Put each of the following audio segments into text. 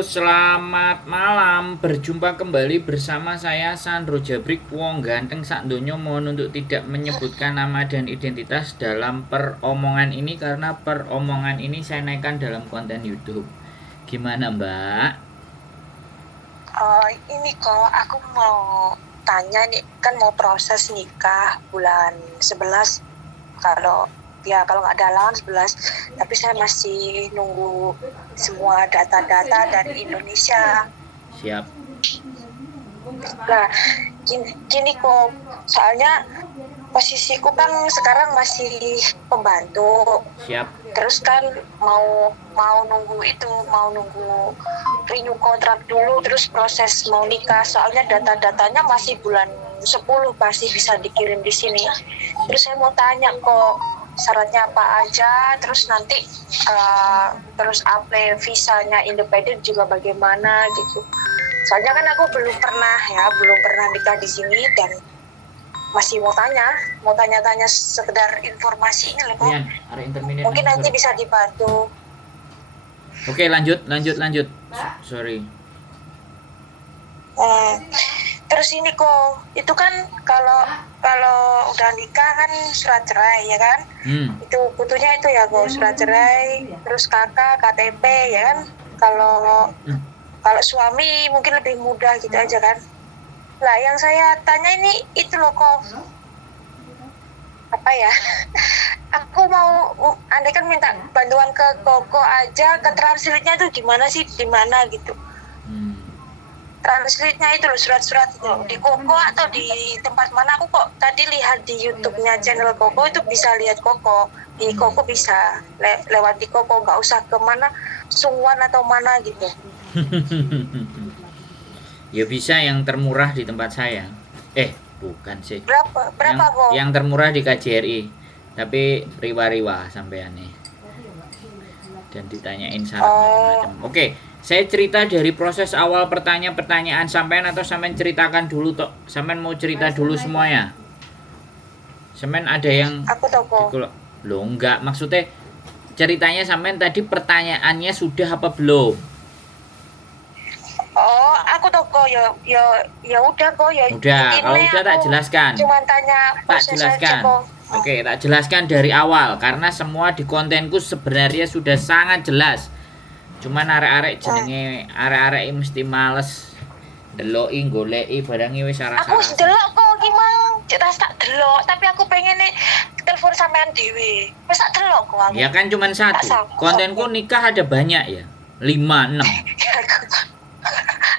selamat malam. Berjumpa kembali bersama saya Sandro Jabrik, wong ganteng sak donya. Mohon untuk tidak menyebutkan nama dan identitas dalam peromongan ini karena peromongan ini saya naikkan dalam konten YouTube. Gimana, Mbak? Ini kok aku mau tanya nih, kan mau proses nikah bulan 11. Kalau nggak ada halangan 11, tapi saya masih nunggu semua data-data dari Indonesia. Siap. Nah, gini kok, soalnya posisiku kan sekarang masih pembantu. Siap. Terus kan mau nunggu renew kontrak dulu, terus proses mau nikah, soalnya data-datanya masih bulan 10 masih bisa dikirim di sini. Terus saya mau tanya kok syaratnya apa aja, terus nanti terus apply visanya independen juga bagaimana gitu. Soalnya kan aku belum pernah nikah di sini dan masih mau tanya-tanya sekedar informasi ini loh. Mungkin nanti bisa dibantu. Oke, lanjut. Sorry. Terus ini kok, itu kan kalau udah nikah kan surat cerai ya kan? Itu butuhnya itu ya kok, surat cerai, terus kakak, KTP ya kan? Kalau suami mungkin lebih mudah gitu aja kan? Lah yang saya tanya ini itu loh kok, apa ya? Aku mau andai kan minta bantuan ke Koko aja, ke translate-nya itu gimana sih, di mana gitu. Translate-nya itu loh, surat-surat itu loh. Di Koko atau di tempat mana? Aku kok tadi lihat di YouTube-nya channel Koko itu bisa lihat Koko. Di Koko bisa lewat di Koko, nggak usah ke mana Sungwan atau mana gitu. Ya bisa yang termurah di tempat saya. Bukan sih. Berapa kok? Yang termurah di KJRI. Tapi riwa-riwa sampean nih. Dan ditanyain syarat macam-macam. Oke, saya cerita dari proses awal pertanyaan sampean atau sampean ceritakan dulu toh? Sampean mau cerita dulu semuanya? Sampean ada yang aku toko. Loh, enggak, maksudnya ceritanya sampean tadi pertanyaannya sudah apa belum? Aku toko ya udah kok ya. Udah, kalau udah tak jelaskan. Cuma tanya proses aja kok. Oke, tak jelaskan dari awal karena semua di kontenku sebenarnya sudah sangat jelas. Cuman arek-arek jenenge arek-arek mesti males deloki goleki barange wis arah-arah. Aku delok kok gimana? Jelas tak delok, tapi aku pengen nih telepon sampean dhewe. Wis tak delok kok aku. Ya kan cuman satu. Kontenku nikah ada banyak ya. 5, 6.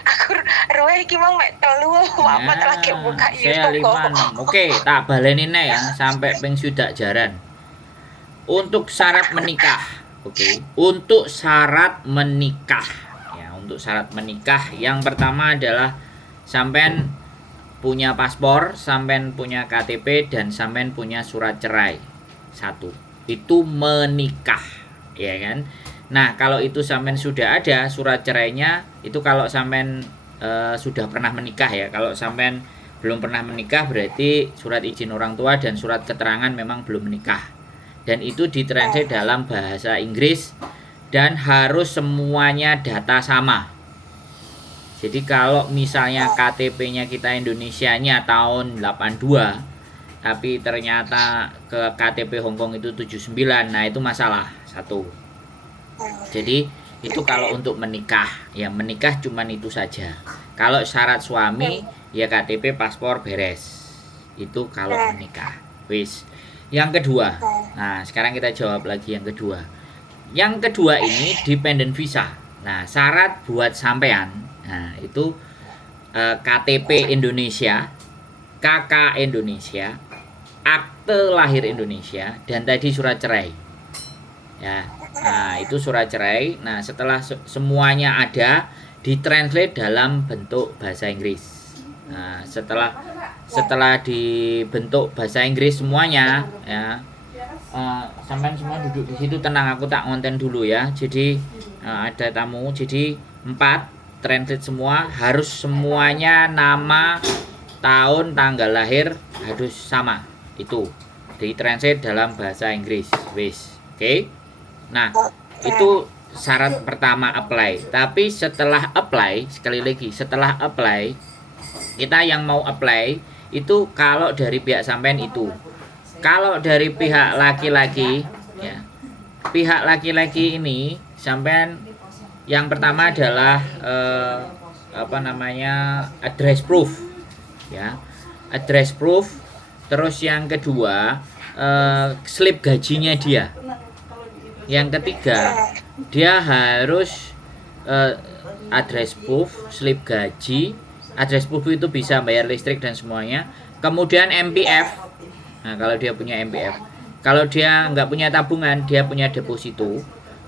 Aku ruwe iki mang mek 3 apa lagi buka YouTube kok. Oke, tak baleni nek ya sampai ping sudak jaran. Untuk syarat menikah. Oke, untuk syarat menikah. Ya, untuk syarat menikah yang pertama adalah sampean punya paspor, sampean punya KTP dan sampean punya surat cerai. 1. Itu menikah, ya kan? Nah, kalau itu sampean sudah ada surat cerainya, itu kalau sampean sudah pernah menikah ya. Kalau sampean belum pernah menikah berarti surat izin orang tua dan surat keterangan memang belum menikah. Dan itu ditranslate dalam bahasa Inggris dan harus semuanya data sama. Jadi kalau misalnya KTP-nya kita Indonesianya tahun 82, tapi ternyata ke KTP Hongkong itu 79, nah itu masalah. 1. Jadi itu kalau untuk menikah, ya menikah cuman itu saja. Kalau syarat suami, ya KTP, paspor beres. Itu kalau menikah. Wis. Yang kedua. Nah, sekarang kita jawab lagi yang kedua. Yang kedua ini dependent visa. Nah, syarat buat sampean. Nah, itu KTP Indonesia, KK Indonesia, akte lahir Indonesia, dan tadi surat cerai. Ya. Nah, itu surat cerai. Nah, setelah semuanya ada, ditranslate dalam bentuk bahasa Inggris. Nah, setelah dibentuk bahasa Inggris semuanya, ya, sampean semua duduk di situ tenang, aku tak ngonten dulu ya. Jadi ada tamu. Jadi 4 translate semua, harus semuanya nama, tahun, tanggal lahir harus sama. Itu ditranslate dalam bahasa Inggris. Wis. Oke. Nah, itu syarat pertama apply. Tapi setelah apply, sekali lagi, setelah apply, kita yang mau apply itu kalau dari pihak sampean itu. Kalau dari pihak laki-laki, ya, pihak laki-laki ini sampean yang pertama adalah address proof, ya, address proof. Terus yang kedua slip gajinya dia. Yang ketiga dia harus address proof, slip gaji. Address proof itu bisa bayar listrik dan semuanya. Kemudian MPF. Nah, kalau dia punya MPF. Kalau dia nggak punya tabungan, dia punya deposito.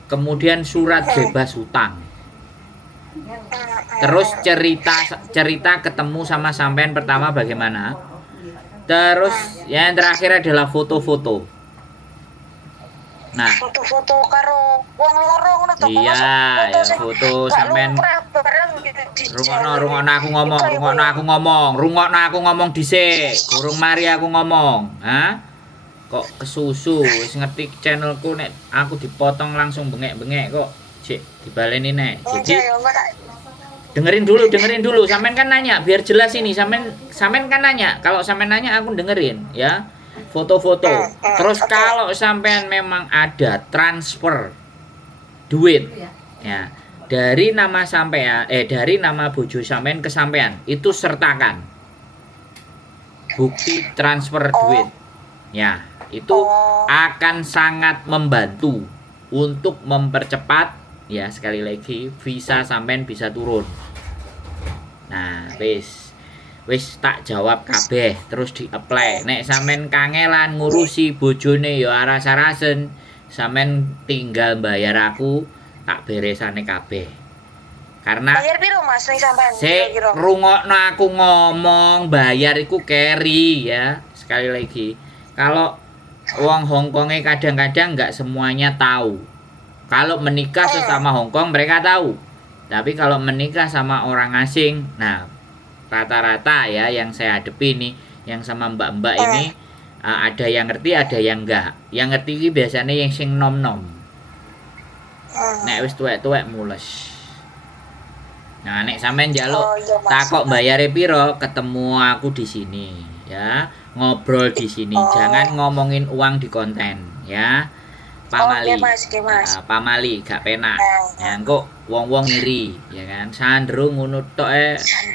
Kemudian surat bebas hutang. Terus cerita ketemu sama sampean pertama bagaimana. Terus yang terakhir adalah foto-foto. Nah, foto-foto karo wong loro ngono to. Iya, ya foto sampean. Rungokno aku ngomong dhisik. Durung mari aku ngomong. Hah? Kok kesusu wis ngerti channelku nek aku dipotong langsung bengek-bengek kok. Cik, dibaleni nek. Jadi dengerin dulu. Sampean kan nanya biar jelas ini. Sampean kan nanya. Kalau sampean nanya aku dengerin, ya. Foto-foto. Terus kalau sampean memang ada transfer duit, ya, dari nama sampean, dari nama bojo sampean ke sampean, itu sertakan bukti transfer duit. Ya, itu akan sangat membantu untuk mempercepat, ya, sekali lagi visa sampean bisa turun. Nah, wis tak jawab kabeh terus di-apply. Nek sampean kangelan ngurusi bojone ya aras-arasen, sampean tinggal bayar aku, tak beresane kabeh. Karena bayar piro Mas ning sampean? Rungokno aku ngomong, bayar iku carry, ya. Sekali lagi, kalau wong Hongkonge kadang-kadang nggak semuanya tahu. Kalau menikah sesama Hongkong mereka tahu. Tapi kalau menikah sama orang asing, nah, rata-rata ya yang saya hadapi nih, yang sama mbak-mbak ini ada yang ngerti, ada yang enggak. Yang ngerti ini biasanya yang sing nom-nom. Nek wis tuwek-tuwek mules. Nah, nek sampean njaluk takok bayare piro, ketemu aku di sini, ya. Ngobrol di sini. Jangan ngomongin uang di konten, ya. Pamali. Pamali gak penak. Ya, engko wong-wong ngiri, ya kan. Sandro ngono tok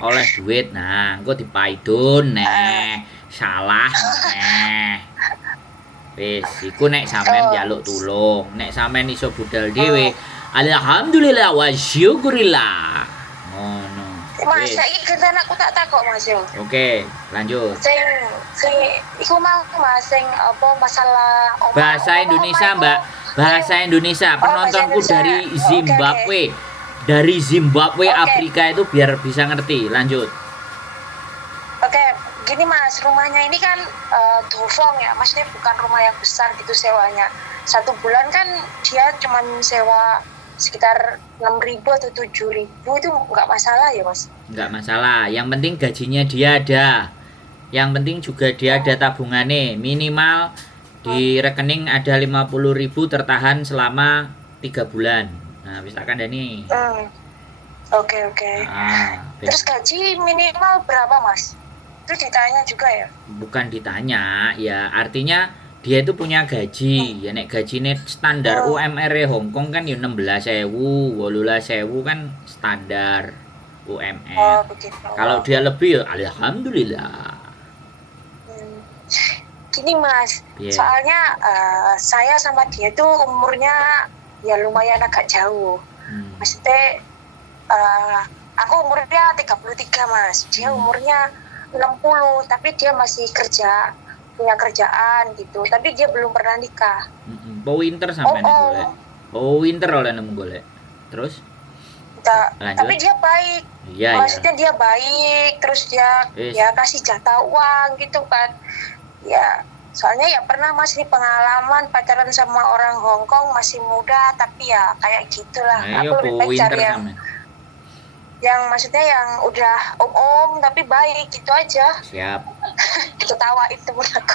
oleh duit. Nah, engko dipaidun salah wis iku nek sampean njaluk tulung. Nek sampean iso budal dhewe, alhamdulillah wa syukurillah. Ngono. Mas, saiki gentan aku tak takok Mas yo. Oke, lanjut. Sing iku mau Mas sing apa masalah bahasa Indonesia, Mbak. Bahasa Indonesia. Penontonku dari Zimbabwe. Dari Zimbabwe, Afrika itu biar bisa ngerti. Lanjut. Oke, gini Mas, rumahnya ini kan dufong ya, maksudnya bukan rumah yang besar gitu sewanya. 1 bulan kan dia cuma sewa sekitar 6.000 atau 7.000, itu nggak masalah ya Mas? Nggak masalah, yang penting gajinya dia ada. Yang penting juga dia ada tabungannya, minimal di rekening ada 50.000 tertahan selama 3 bulan. Nah, bisa kan Dani? Oke. Terus gaji minimal berapa Mas? Itu ditanya juga ya? Bukan ditanya, ya artinya dia itu punya gaji. Ya nek gajine standar UMR Hongkong kan ya 16.000, 18.000 kan standar UMR. Kalau dia lebih ya alhamdulillah. Gini Mas, soalnya saya sama dia tuh umurnya ya lumayan agak jauh. Maksudnya aku umurnya 33 Mas, dia umurnya 60, tapi dia masih punya kerjaan gitu, tapi dia belum pernah nikah. Winter sampai golek. Winter oleh nemu golek. Terus? Tapi dia baik. Maksudnya dia baik, terus dia ya kasih jatah uang gitu kan. Ya, soalnya ya pernah Mas nih pengalaman pacaran sama orang Hongkong masih muda, tapi ya kayak gitulah. Aku lebih baik cari yang yang maksudnya yang udah om tapi baik gitu aja. Siap. Diketawain temen aku.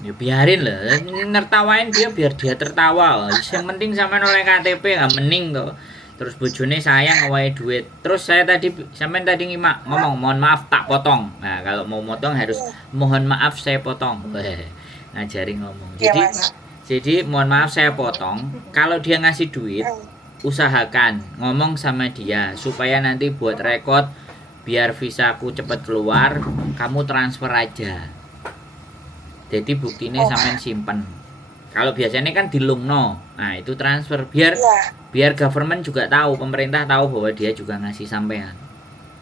Ya biarin lah, nertawain dia biar dia tertawa. Yang penting sampean oleh KTP nggak mending kok. Terus bojone sayang ngawain duit. Terus sampean tadi nyimak ngomong mohon maaf tak potong. Nah kalau mau motong harus mohon maaf saya potong. Ngajari ngomong. Iya, Jadi Mas. jadi mohon maaf saya potong. Kalau dia ngasih duit, usahakan ngomong sama dia supaya nanti buat rekod biar visaku cepet keluar, kamu transfer aja. Jadi buktinya sampean simpen. Kalau biasanya kan dilungno. Nah, itu transfer biar Iya. biar government juga tahu, pemerintah tahu bahwa dia juga ngasih sampean.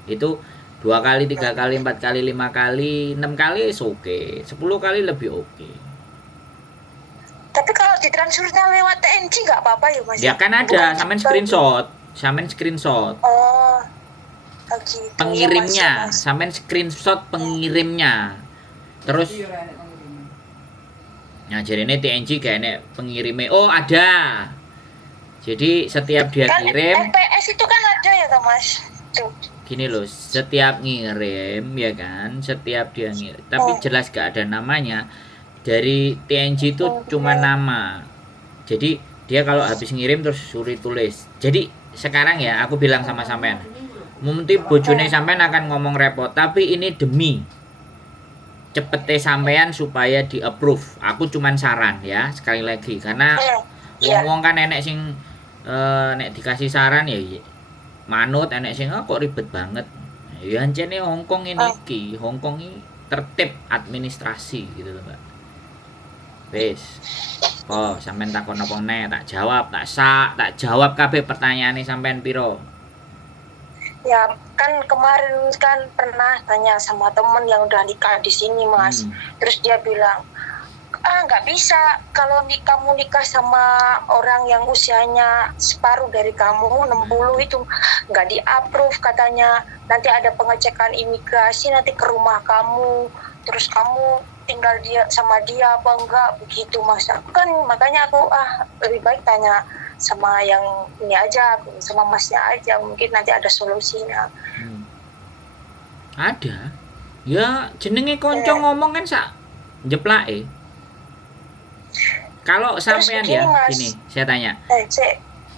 Itu 2 kali, 3 kali, 4 kali, 5 kali, 6 kali is oke. 10 kali lebih oke. Tapi kalau ditransfernya lewat TNC nggak apa-apa ya Mas? Ya kan ada, sampean screenshot. Sampean screenshot. Oh, gitu. Pengirimnya, Ya, Mas. sampean screenshot pengirimnya. Terus nah jadi ini TNG kayaknya pengirimnya. Oh ada. Jadi setiap dia Kan kirim FPS itu kan ada ya toh Mas? Tuh. gini loh, setiap ngirim ya kan, setiap dia ngirim. Tapi jelas gak ada namanya. Dari TNG itu cuma nama. Jadi dia kalau habis ngirim terus suruh tulis. Jadi sekarang ya aku bilang sama sampean, mungkin bojone sampean akan ngomong repot, tapi ini demi cepete sampean supaya di approve. Aku cuman saran ya sekali lagi karena wong-wong kan enek sing nek dikasih saran ya manut, enek sing kok ribet banget. Ya ancene Hongkong ini iki, Hongkong ini tertib administrasi gitu loh, Mbak. Wis. Oh, sampean takon apa neh, tak jawab, tak jawab kabeh pertanyaane sampean piro. Ya kan kemarin kan pernah tanya sama temen yang udah nikah di sini Mas. Terus dia bilang, nggak bisa kalau kamu nikah sama orang yang usianya separuh dari kamu 60 itu nggak di-approve katanya. Nanti ada pengecekan imigrasi nanti ke rumah kamu. Terus kamu tinggal sama dia apa enggak begitu Mas. Aku kan makanya aku lebih baik tanya sama yang ini aja, sama masnya aja, mungkin nanti ada solusinya. Ada. Ya jenenge konco ngomong kan sak jeplake. Kalau sampean ya gini, saya tanya.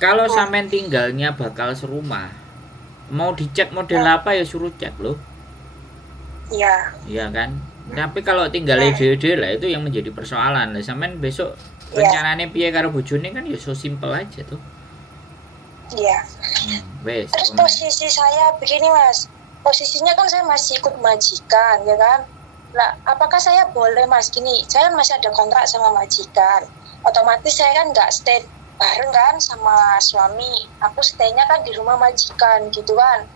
Kalau sampean tinggalnya bakal serumah, mau dicek model apa ya suruh cek loh. Iya. Iya kan? Tapi kalau tinggalnya dhewe lah itu yang menjadi persoalan. Lah sampean besok rencananya piye karo bojone kan ya so simple aja tuh. Iya. Wes. Terus posisi saya begini Mas, posisinya kan saya masih ikut majikan ya kan. Nah, apakah saya boleh Mas gini? Saya masih ada kontrak sama majikan. Otomatis saya kan nggak stay bareng kan sama suami. Aku stay-nya kan di rumah majikan gitu kan.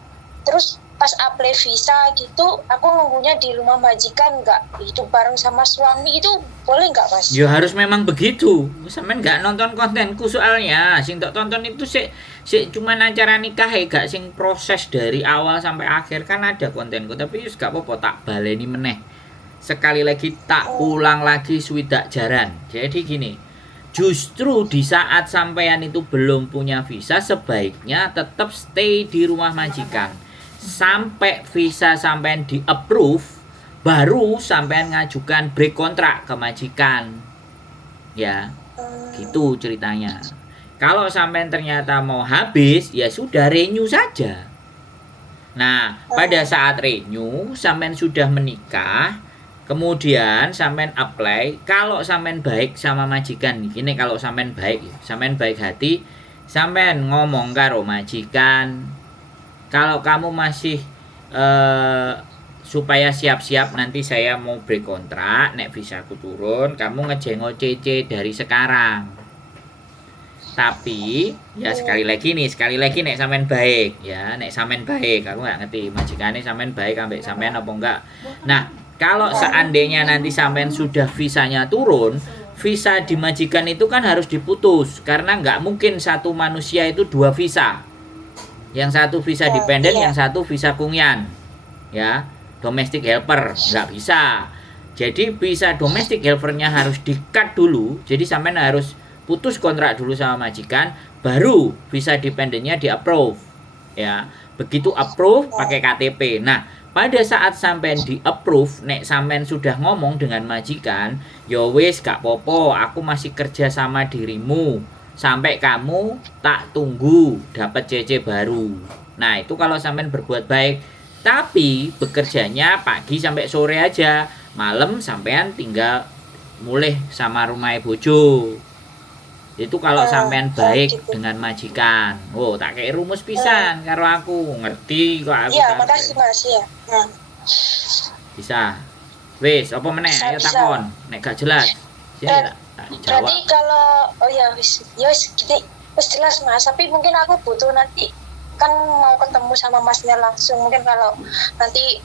Terus pas apply visa gitu, aku nunggunya di rumah majikan, nggak hidup bareng sama suami, itu boleh nggak Mas? Ya harus memang begitu. Sampean nggak nonton kontenku soalnya. Sing tak tonton itu sik cuman acara nikah gak sing proses dari awal sampai akhir kan ada kontenku. Tapi wis gak apa-apa tak baleni meneh. Sekali lagi tak ulang lagi swidak jaran. Jadi gini, justru di saat sampean itu belum punya visa sebaiknya tetap stay di rumah majikan. Sampai visa sampean di approve baru sampean ngajukan break kontrak ke majikan ya gitu ceritanya. Kalau sampean ternyata mau habis ya sudah renew saja. Nah pada saat renew sampean sudah menikah kemudian sampean apply, kalau sampean baik sama majikan gini, kalau sampean baik hati, sampean ngomong karo majikan, kalau kamu masih supaya siap-siap nanti saya mau break kontrak, nek visaku turun, kamu ngejengo CC dari sekarang. Tapi ya sekali lagi nek sampean baik ya, nek sampean baik, aku nggak ngerti majikane sampean baik ambek sampean apa enggak. Nah, kalau seandainya nanti sampean sudah visanya turun, visa di majikan itu kan harus diputus karena nggak mungkin satu manusia itu 2 visa. Yang satu visa dependen, yang satu visa kungian. Ya, domestic helper, nggak bisa. Jadi visa domestic helpernya harus di-cut dulu. Jadi sampean harus putus kontrak dulu sama majikan, baru visa dependennya di-approve. Ya, begitu approve pakai KTP. Nah, pada saat sampean di approve, nek sampean sudah ngomong dengan majikan, yo wis gak popo, aku masih kerja sama dirimu sampai kamu tak tunggu dapat CC baru. Nah, itu kalau sampean berbuat baik. Tapi bekerjanya pagi sampai sore aja, malam sampean tinggal mulih sama rumah bojo. Itu kalau sampean baik gitu. dengan majikan. Oh, tak kayak rumus pisan karo aku. Ngerti kok aku. Iya, makasih Mas ya. Bisa. Wis, apa meneh? Ayo takon. Nek gak jelas. Sini tak jawab. Berarti kalau wis gini wis jelas Mas, tapi mungkin aku butuh nanti kan mau ketemu sama Masnya langsung. Mungkin kalau nanti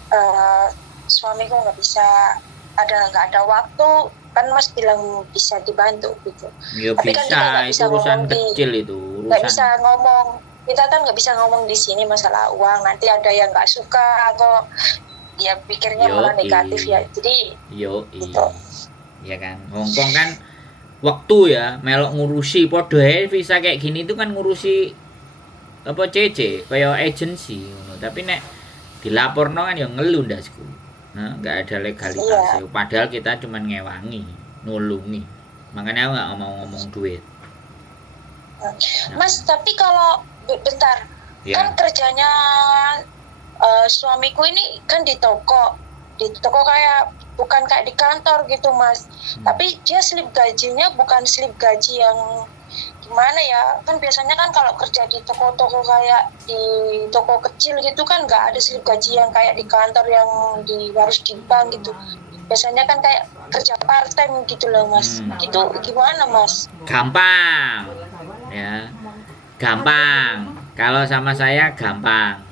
suamiku nggak ada waktu, kan Mas bilang bisa dibantu gitu. Ya tapi bisa, kan kita nggak bisa itu urusan ngomong kecil itu. Nggak bisa ngomong. Kita kan nggak bisa ngomong di sini masalah uang. Nanti ada yang nggak suka atau ya pikirnya malah negatif ya. Jadi gitu. Ya kan. Hongkong kan waktu ya melok ngurusi podo visa kayak gini itu kan ngurusi apa CC kayak agensi. Tapi nek dilaporno kan ya ngeluh ndasku. Nah, nggak ada legalitasnya. Padahal kita cuma ngewangi, nulungi. Makanya aku nggak ngomong duit. Mas, tapi kalau bentar, kan kerjanya suamiku ini kan di toko kayak bukan kayak di kantor gitu Mas. Tapi dia slip gajinya bukan slip gaji yang gimana ya, kan biasanya kan kalau kerja di toko-toko kayak di toko kecil gitu kan nggak ada slip gaji yang kayak di kantor yang harus di bank gitu. Biasanya kan kayak kerja part time gitu loh Mas. Gitu gimana Mas? Gampang ya, gampang. Kalau sama saya gampang.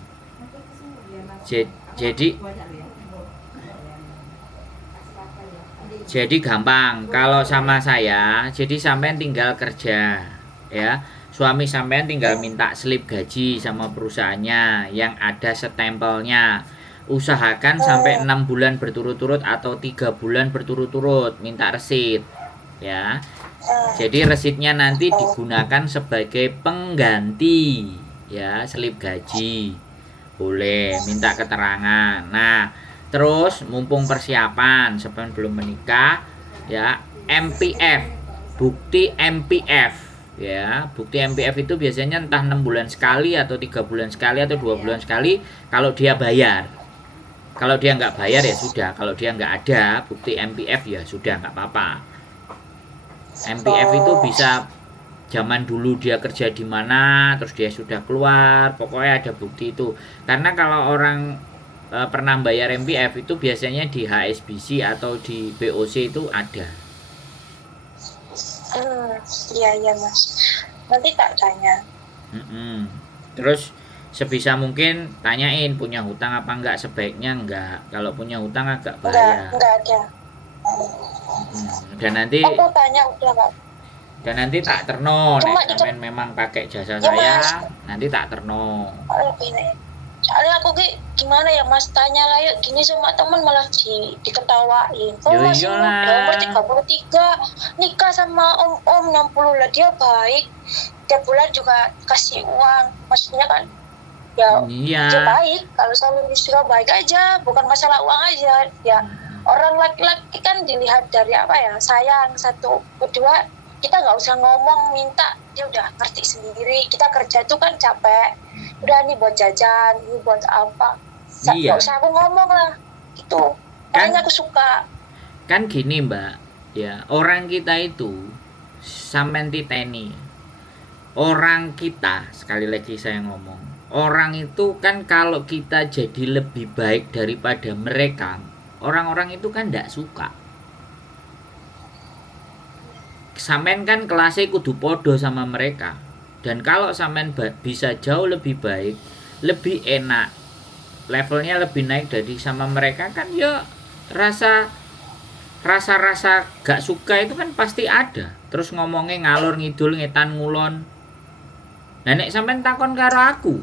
Jadi gampang. Kalau sama saya, jadi sampean tinggal kerja ya, suami sampean tinggal minta slip gaji sama perusahaannya yang ada stempelnya. Usahakan sampai 6 bulan berturut-turut atau 3 bulan berturut-turut minta resit ya. Jadi resitnya nanti digunakan sebagai pengganti ya slip gaji. Boleh minta keterangan. Nah, terus mumpung persiapan sebelum belum menikah ya, MPF, bukti MPF ya. Bukti MPF itu biasanya entah 6 bulan sekali atau 3 bulan sekali atau 2 bulan sekali kalau dia bayar. Kalau dia nggak bayar ya sudah. Kalau dia nggak ada bukti MPF ya sudah, nggak apa-apa. MPF itu bisa zaman dulu dia kerja di mana, terus dia sudah keluar, pokoknya ada bukti itu. Karena kalau orang pernah bayar MPF itu biasanya di HSBC atau di BOC itu ada. Iya Mas. Nanti tak tanya. Terus sebisa mungkin tanyain punya hutang apa enggak, sebaiknya enggak. Kalau punya hutang agak bahaya. Enggak ada. Dan nanti aku tanya udah Kak. Dan nanti tak terno, nek sampean memang pakai jasa saya, Mas. Nanti tak terno. Soalnya aku gimana ya Mas, tanya kayak gini sama temen malah diketawain. Kalau masih umur 33 nikah sama om 60 lah, dia baik, tiap bulan juga kasih uang, maksudnya kan ya dia baik. Kalau sama istri baik aja, bukan masalah uang aja ya. Orang laki-laki kan dilihat dari apa ya, sayang satu, kedua kita nggak usah ngomong minta, dia udah ngerti sendiri. Kita kerja itu kan capek, udah nih buat jajan, ini buat apa, nggak usah aku ngomong lah gitu. Makanya aku suka kan gini Mbak ya, orang kita itu sampean titeni, orang kita, sekali lagi saya ngomong, orang itu kan kalau kita jadi lebih baik daripada mereka, orang-orang itu kan nggak suka. Sampean kan kelasnya kudu podo sama mereka. Dan kalau sampean bisa jauh lebih baik, lebih enak, levelnya lebih naik dari sama mereka, kan ya rasa gak suka itu kan pasti ada. Terus ngomongnya ngalor ngidul, ngetan ngulon. Nah nek sampean takon karo aku,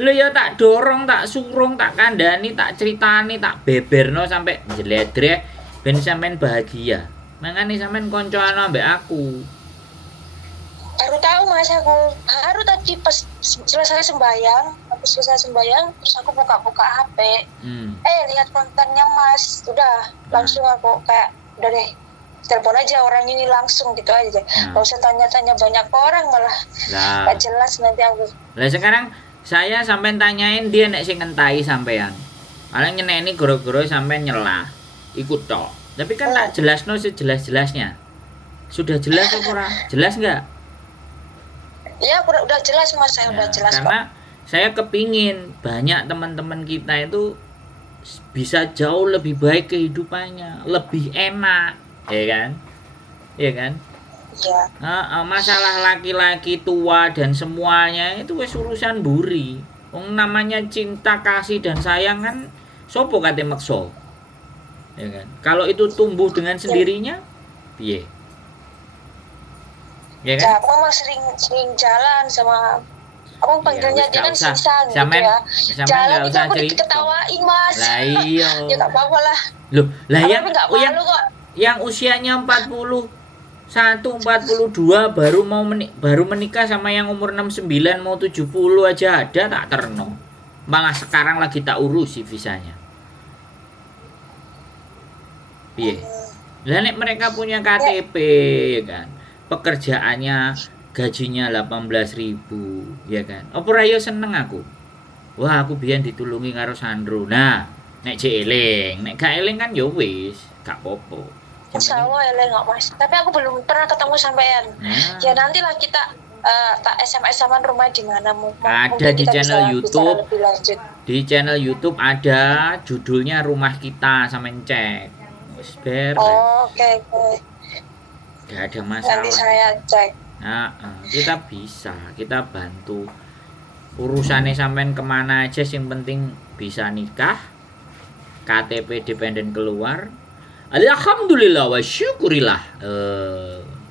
lho ya tak dorong, tak surung, tak kandani, tak ceritani, tak beberno sampai jeledrek ben sampean bahagia. Mangane sampean koncoan ambek aku. Baru tahu Mas, aku baru tadi pas selesai sembahyang aku selesai sembahyang terus aku buka-buka HP. Lihat kontennya Mas, udah langsung aku kayak udah deh telepon aja orang ini langsung gitu aja. Gak usah tanya-tanya banyak orang malah gak jelas nanti aku. Lah sekarang saya sampai tanyain dia nek sing ngentai sampean. Paling nyeneni goro-goro sampai nyelah. Ikut tok. Tapi kan tak jelasno sejelas-jelasnya. Sudah jelas apa ora? Jelas enggak? Ya udah jelas Mas, saya udah jelas karena kok. Saya kepingin banyak teman-teman kita itu bisa jauh lebih baik kehidupannya, lebih enak, ya kan? Ya kan? Ya. Masalah laki-laki tua dan semuanya itu wis urusan buri. Namanya cinta, kasih dan sayang kan sopo kate meksa. Ya kan? Kalau itu tumbuh dengan sendirinya, piye? Ya kan? Ya, aku memang sering jalan sama aku panggilnya dia kan Sisan gitu ya. Jalan itu aku diketawain Mas. Lah iya. Ya gak apa-apa lah. Loh, lah yang usianya 41, 42 baru menikah sama yang umur 69 mau 70 aja ada tak terno. Malah sekarang lagi tak urusi visanya. Piye? Lah nek mereka punya KTP ya kan. Pekerjaannya gajinya 18.000 ya kan. Apa ra yo seneng aku. Wah, aku biyen ditulungi karo Sandro. Nah, nek jek eling, nek gak eling kan yo wis, gak apa-apa. Insyaallah eling kok Mas. Tapi aku belum pernah ketemu sampean. Ya nantilah kita tak SMS sama rumah di mana ada di channel YouTube. Di channel YouTube ada judulnya Rumah Kita, sampean cek. Wis beres. Oke. Gak ada masalah. Nanti saya cek. Kita bisa, kita bantu. Urusannya sampean kemana aja, yang penting bisa nikah, KTP dependen keluar. Alhamdulillah wa syukurillah.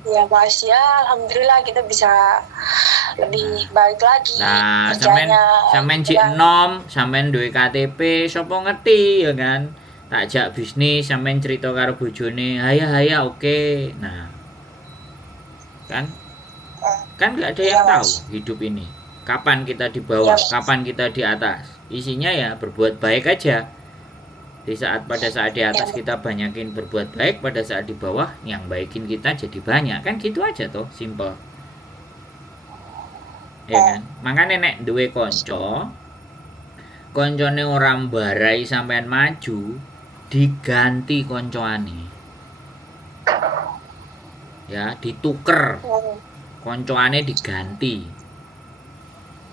Ya Mas ya, alhamdulillah kita bisa lebih baik lagi. Nah, sampean jek enom, sampean duwe KTP, sapa ngerti ya kan? Tak jak bisnis, sampean cerita karo bojone, haya oke. Nah, kan nggak ada yang tahu hidup ini kapan kita di bawah, kapan kita di atas. Isinya ya berbuat baik aja. Pada saat di atas kita banyakin berbuat baik, pada saat di bawah yang baikin kita jadi banyak, kan gitu aja toh, simple ya kan. Makanya nek duwe koncone orang barai sampean maju, diganti koncoane ya, dituker koncoane, diganti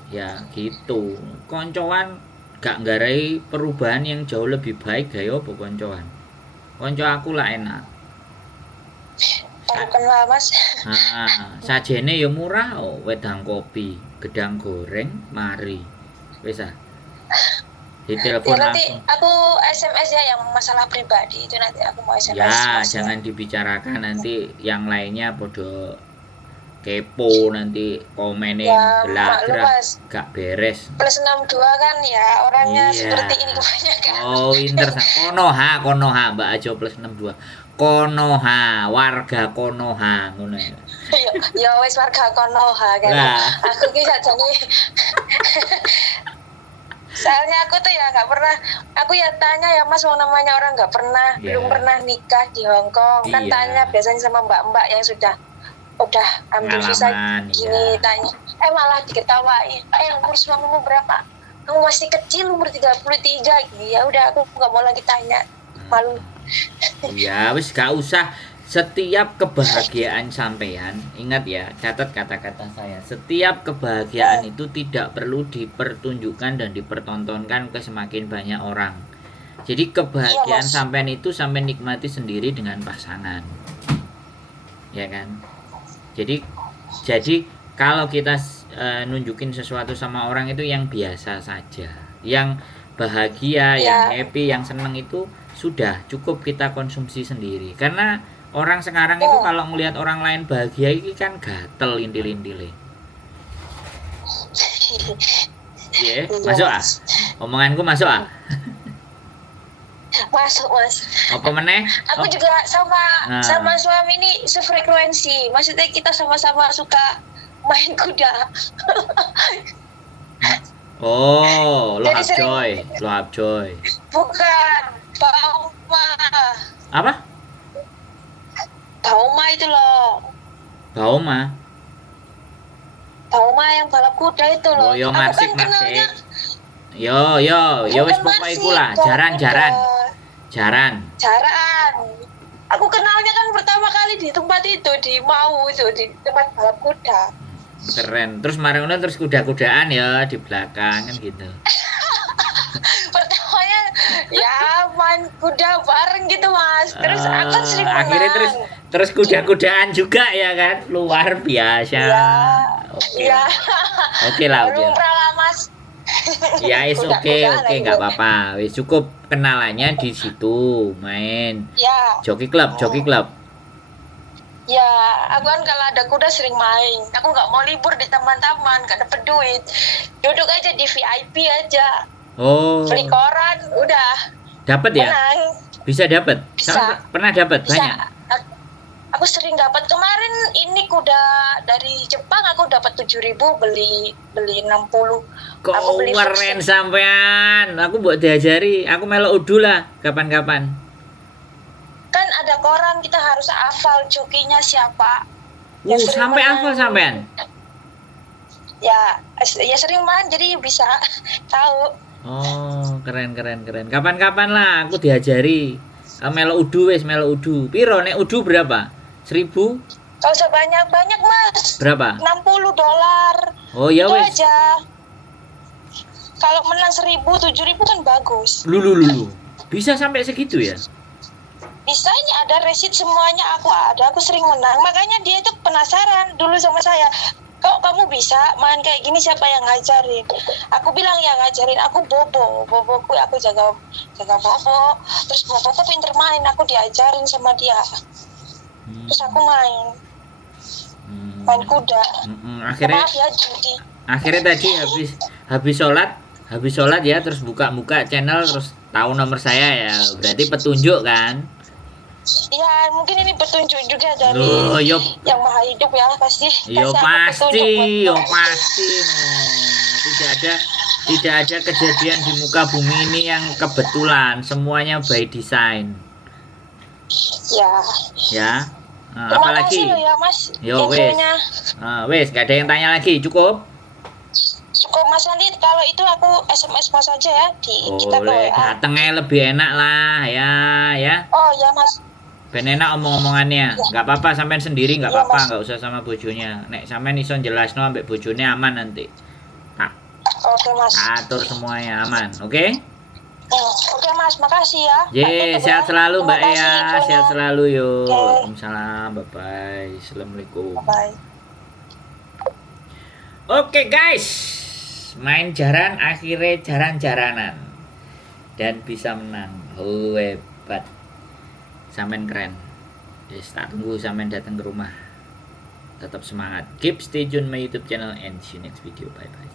ya gitu. Koncoan gak nggarai perubahan yang jauh lebih baik gaya apa koncoan. Konco aku lah enak. Kenal Mas. Sajene ya murah, wedang kopi, gedang goreng, mari. Wis ditelepon ya, nanti langsung. Aku SMS ya yang masalah pribadi itu nanti aku mau SMS. Ya, jangan dibicarakan nanti yang lainnya podo kepo nanti komennya gelagrak gak beres. Plus 62 kan ya orangnya seperti ini kebanyakan. Oh, Konoha Mbak Ajo plus 62. Konoha, warga Konoha ngono ya. Ya wis warga Konoha kan. Aku ki sajane soalnya aku tuh ya nggak pernah, aku ya tanya ya Mas, wong namanya orang nggak pernah, belum pernah nikah di Hong Kong kan, tanya biasanya sama mbak-mbak yang udah ambil visa gini, tanya malah diketawain, umur suamimu berapa, kamu masih kecil umur 33 gini. Ya udah aku nggak mau lagi tanya, malu. Ya wis gak usah. Setiap kebahagiaan sampean, ingat ya, catat kata-kata saya. Setiap kebahagiaan itu tidak perlu dipertunjukkan dan dipertontonkan ke semakin banyak orang. Jadi kebahagiaan sampean itu sampean nikmati sendiri dengan pasangan. Ya kan? Jadi kalau kita nunjukin sesuatu sama orang itu yang biasa saja. Yang bahagia, yang happy, yang seneng itu sudah cukup kita konsumsi sendiri. Karena orang sekarang itu kalau ngelihat orang lain bahagia ini kan gatel intil-intile. Masuk omonganku masuk Masuk Mas. Apa meneh? Aku juga sama suami ini sefrekuensi. Maksudnya kita sama-sama suka main kuda. Oh, lo Jadi sering- Hapjoy, lo Hapjoy. Bukan, Bauma. Apa? Bauma itu loh. Bauma. Bauma yang balap kuda itu loh. Oh, yo Aku marsik kan kenalnya Yo wis bukan pokok Marsik, iku lah, balap jaran. kuda. Jaran. Jaran. Aku kenalnya kan pertama kali di tempat itu, di Mau itu, di tempat balap kuda. Keren. Terus marang terus kuda-kudaan ya di belakang kan gitu. Pertamanya ya main kuda bareng gitu Mas. Terus aku kan sering menang. Akhirnya terus kuda-kudaan juga ya kan, luar biasa. Iya. Oke. Iya. Oke lah, oke. Lumrah lah Mas. Ya is oke Kuda-kudaan oke aja. nggak apa-apa. Wis cukup kenalannya di situ main Ya, joki club. ya, aku kan kalau ada kuda sering main. Aku nggak mau libur di taman-taman, nggak dapet duit. Duduk aja di VIP aja, Oh, beli koran, udah dapat ya? menang. Bisa dapat? Bisa. Pernah dapat Bisa. banyak? Aku sering dapat. Kemarin ini kuda dari Jepang aku dapat 7.000, beli 60. Kok Aku beli keren vaksin. sampean? Aku buat diajari. Aku melok udu lah kapan-kapan. Kan ada koran, kita harus hafal jokinya siapa. Yang sering Sampai menang. hafal sampean. Ya sering main jadi bisa tahu. Oh, keren. Kapan-kapan lah aku diajari. Melok udu wis, melok udu. Piro nek udu berapa? 1.000? Gak usah banyak-banyak Mas. Berapa? $60. Oh ya Itu wis. aja. Kalau menang 1.000, 7.000 kan bagus. Lu. Bisa sampai segitu ya? Bisa, ini ada resit semuanya, aku sering menang. Makanya dia itu penasaran dulu sama saya. Kok kamu bisa main kayak gini, siapa yang ngajarin? Aku bilang yang ngajarin aku boboku, aku jaga bobo. Terus boboku pinter main, aku diajarin sama dia. Terus aku main kuda. Akhirnya Maaf ya judi. akhirnya tadi habis sholat ya, terus buka channel, terus tahu nomor saya ya, berarti petunjuk kan? Ya mungkin ini petunjuk juga dari Loh, yang maha hidup ya, pasti. Yo kasih aku pasti, petunjuk buat Tidak ada kejadian di muka bumi ini yang kebetulan, semuanya by design. ya. Ya. Terima Apalagi? kasih loh ya Mas. Yo infonya. wes, gak ada yang tanya lagi, cukup? Cukup Mas, nanti kalau itu aku SMS Mas aja ya kita ke Boleh, WA. datengnya lebih enak lah, ya. Oh ya Mas. Ben enak omong-omongannya. Nggak apa-apa sampean sendiri, nggak Iya, apa-apa, Mas. nggak usah sama bojonya. Nek sampean iso jelasno ambek bojone aman nanti. Tak Oke Mas. atur semuanya aman, oke? Oke Mas, makasih ya. Ye, Tak tutup sehat ya. selalu Terima Mbak kasih Ea, infonya. sehat selalu yo. Oke. Waalaikumsalam, bye-bye. Assalamualaikum. Bye. Oke guys, main jaran akhirnya jaran-jaranan dan bisa menang. Oh, hebat. Sampean keren. Yes, tak tunggu sampean datang ke rumah. Tetap semangat. Keep stay tune my YouTube channel and see you next video. Bye bye.